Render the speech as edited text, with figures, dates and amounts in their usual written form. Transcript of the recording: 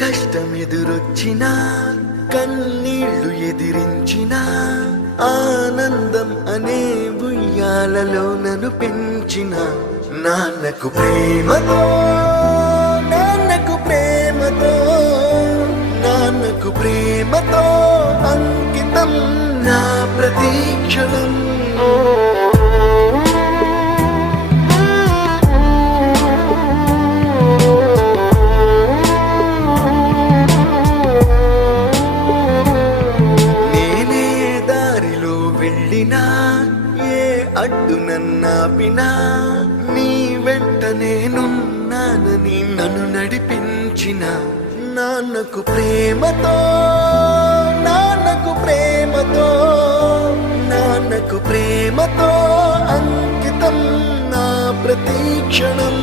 కష్టమెదురొచ్చినా కన్నీళ్లు ఎదిరించినా ఆనందం అనే ఉయ్యాలలో నన్ను పెంచిన నాన్నకు ప్రేమతో నాన్నకు ప్రేమతో నాన్నకు ప్రేమతో అంకితం నా ప్రతీక్షణం. ఏ అడ్డు నన్నాపినా నీ వెంట నేనున్నానని నన్ను నడిపించిన నాన్నకు ప్రేమతో నాన్నకు ప్రేమతో నాన్నకు ప్రేమతో అంకితం నా ప్రతీక్షణం.